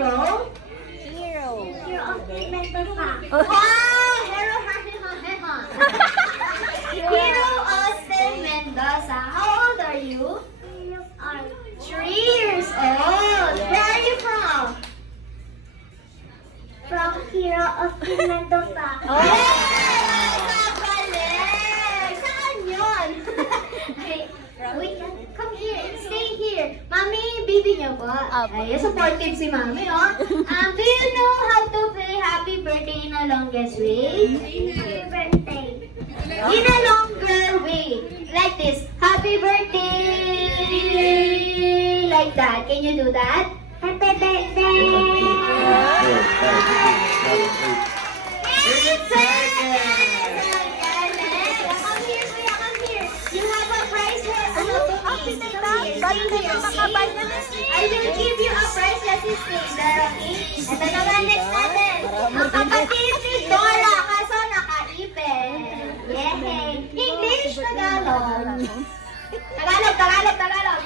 hero? Hero. Hero of Mendoza. Wow! Hero Hero Austin Mendoza. How old are you? 3 years old. Where are you from? From Hero of Mendoza. Hey! Nakagaling! Saan yun? Wait, come here. Stay here. Mami, bibi niyo po. Ay, supportive si Mami, oh. Do you know how to play Happy Birthday in a longest way? Happy birthday. In a longer way. Like this. Happy birthday! Like that. Can you do that? Happy birthday. It's Come here, kuya. Come here. You have a prize for us. Balik na yung mga banyan. I will give you a prize. Let's stay there, okay? Ito naman next natin. Ang kapatid ni Dora, kaso nakaipin. Yay! English, Tagalog. Tagalog.